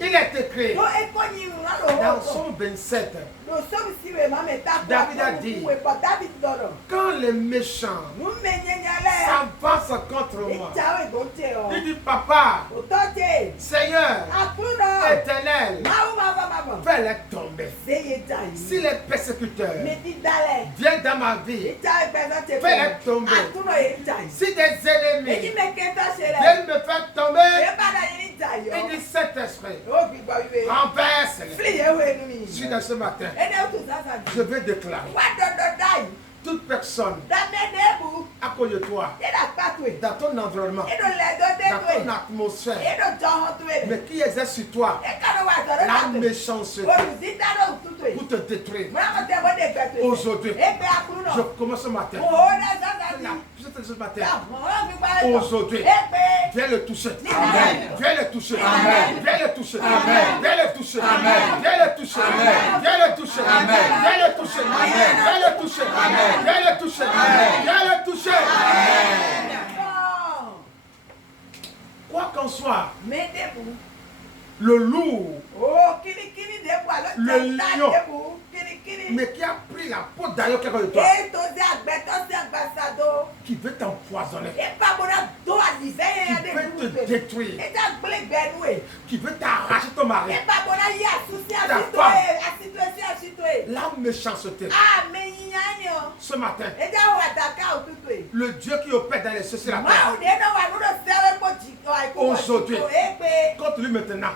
Il est écrit dans Somme 27. David a dit, quand les méchants s'avancent contre moi, il dit, papa, Seigneur, éternel, fais-les tomber. Si les persécuteurs viennent dans ma vie, fais-les tomber. Si des ennemis viennent me faire tomber, il dit, cet esprit, renverse-les. Je suis dans ce matin. Je vais déclarer toute personne à cause de toi, dans ton environnement, dans ton atmosphère, mais qui exerce sur toi la méchanceté pour te détruire. Aujourd'hui, je commence ce matin. Ce matin. Aujourd'hui, viens le toucher. Viens le toucher. Viens le toucher. Viens le toucher. Viens le toucher. Viens le toucher. Viens le toucher. Viens le toucher. Viens le toucher. Viens le toucher. Quoi qu'en soit, le loup, le lion, mais qui a pris la peau d'ailleurs quelque de toi, qui veut t'empoisonner, qui veut te détruire, qui veut t'arracher ton mari, ta femme, la méchanceté. Ce matin, le Dieu qui opère dans les cieux sur la terre, aujourd'hui, contre lui maintenant,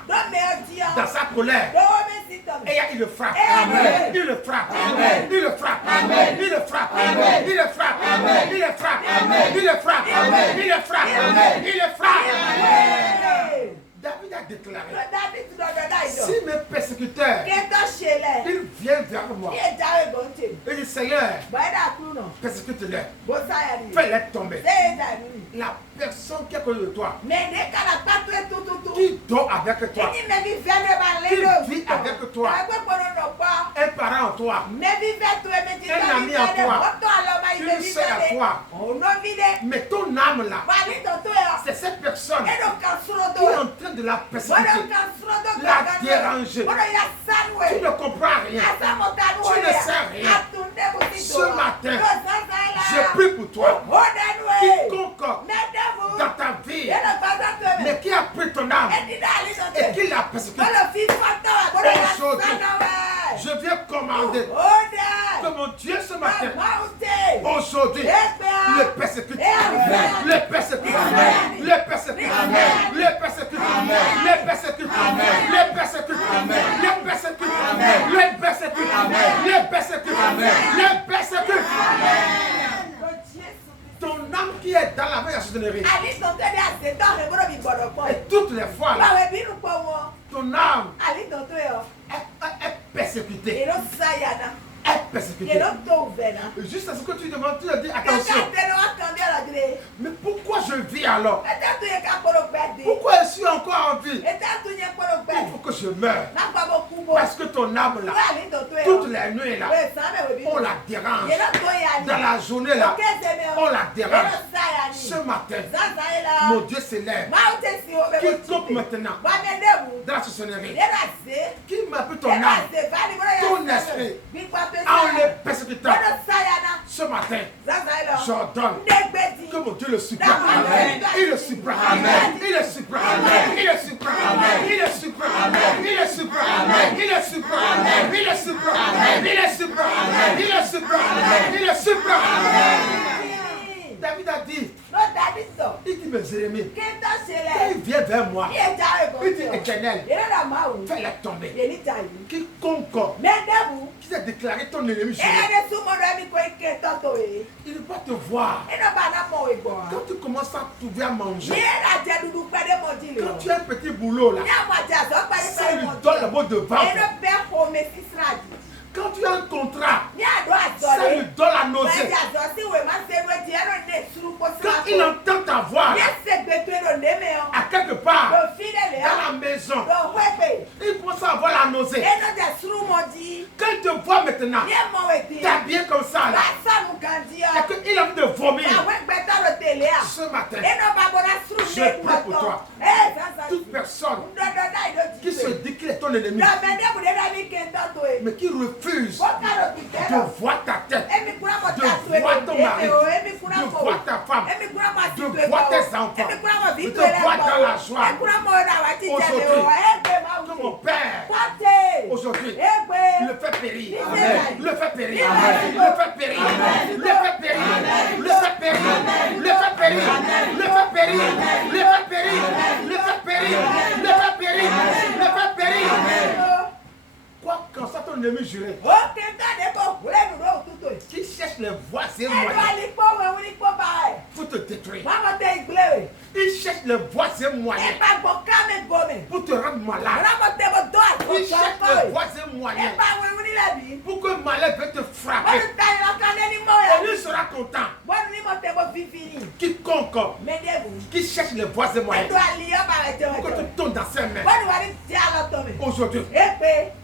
dans sa colère, et il le frappe, il le frappe, il le frappe, il le frappe, il le frappe, il le frappe, il le frappe, il le frappe, il le frappe. David a déclaré, si mes persécuteurs, ils viennent vers moi, et dit, Seigneur, persécute-les, fais-les tomber. La personne qui est à côté de toi, qui dort avec toi, qui vit avec toi, un parent en toi, un ami en toi, une soeur à toi, mais ton âme là, c'est cette personne qui est en train de la persécuter, la déranger. Tu ne comprends rien, tu ne sais rien. Ce matin, je prie pour toi, quiconque dans ta vie, mais qui a pris ton âme et qui l'a persécuté, aujourd'hui, je viens commander que mon Dieu ce matin, aujourd'hui, le persécute, le persécute, le persécute, le persécute, le persécute, le persécute, le persécute, le persécute, le persécute, le persécute. Ton âme qui est dans la veille à soutenir. Et toutes les fois, là, ton âme est persécutée. Est persécutée. Juste à ce que tu demandes, tu te dis attention. Mais pourquoi je vis alors? Pourquoi je suis encore en vie? Il faut que je meure. Parce que ton âme là, toutes les nuits là, on la dérange. Dans la journée là, on la dérange. Ce matin, mon Dieu s'élève. Quiconque maintenant, dans la sorcellerie, qui m'appelle ton âme, ton esprit, en les persécutant, ce matin, j'ordonne que mon Dieu le supprime. Il le supprime. Il le supprime. Il le supprime. Il le supprime. Il le supprime. Il le supprime. Il le supprime. Il le supprime. Il le supprime. Il le supprime. David a dit, il dit, mes ennemis, quand il vient vers moi, il dit, éternel, fais-les tomber. Quiconque qui s'est déclaré ton ennemi sur il ne va te voir. Quand tu commences à trouver à manger, quand tu as un petit boulot là, ça lui donne le mot de ventre. Quand tu as un contrat, ça lui donne la nausée. Quand il entend ta voix, à quelque part, dans la maison, il commence à avoir la nausée. Quand il te voit maintenant, tu es bien comme ça là, et qu'il a envie de vomir. Ce matin, je prie pour toi. Toute personne se dit qu'il est ton ennemi, mais qui refuse de voir ta tête, de voir ton mari, de voir ta femme, de voir tes enfants, de te voir dans la joie. Aujourd'hui, que mon Père, aujourd'hui, le fait périr, le fait périr, le fait périr, le fait périr, le fait périr, le fait périr, le fait périr, le fait périr, le fait périr, le fait périr, le fait périr. Quoi quand ça ton ennemi juré, qui cherche les voies et moyens pour te détruire, il cherche les voies et moyens pour te rendre malade, il cherche les voies et moyens pour que malheur peut te frapper, et lui sera content. Quiconque qui cherche les voies et moyens pour que tu tombes dans ses mains, aujourd'hui,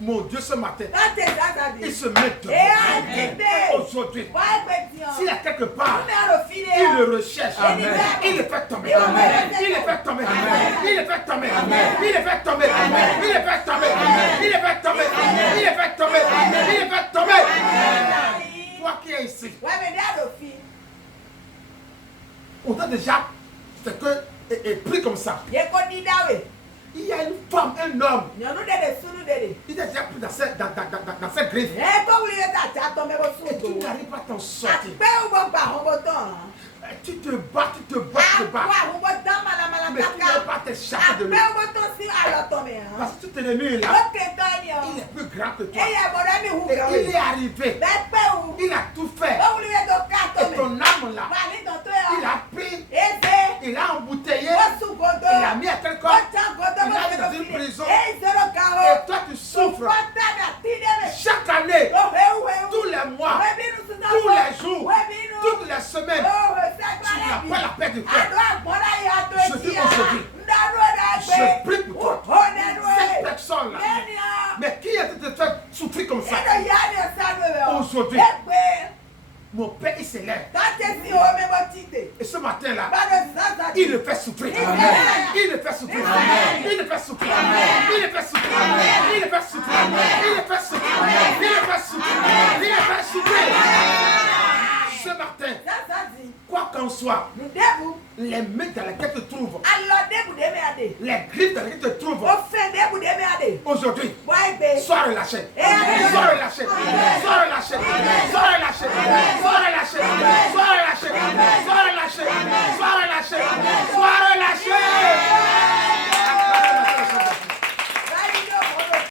mon Dieu, ce matin, il se met debout. Aujourd'hui, s'il y a quelque part, il le recherche, il le fait tomber, il le fait tomber, il le fait tomber, il le fait tomber, il le fait tomber, il le fait tomber, il le fait tomber, il le fait tomber. Toi qui es ici, on t'a déjà fait que est pris comme ça. Il y a une femme, un homme. Il est déjà pris dans cette griffe. Et tu n'arrives pas à t'en sortir. Tu te bats, tu te bats, tu te bats. Mais tu n'arrives pas à t'échapper de lui. Parce que tout ennemi là, il est plus grand que toi. Et il est arrivé. Il a tout fait. Et ton âme là, il a pris, il a embouteillé, il a mis à tel corps, il a mis dans une prison. Et toi tu souffres. Chaque année, tous les mois, tous les jours, toutes les semaines, tu n'as pas la paix du cœur. Je dis aujourd'hui, je prie pour toi. Cette personne-là, mais qui a te fait souffrir comme ça? Aujourd'hui, mon Père, il s'élève. Et ce matin-là, il le fait souffrir. Il le fait souffrir. Il le fait souffrir. Il le fait souffrir. Il le fait souffrir. Il le fait souffrir. Il le fait souffrir. Il le fait souffrir. Ce matin, quoi qu'en soit, les mains dans lesquelles tu te trouves, les griffes dans lesquelles tu te trouves, aujourd'hui, sois relâché. Sois relâché. Sois relâché. Sois relâché. Sois relâché. Sois relâché. Sois relâché. Sois relâché. Sois relâché. Sois relâché.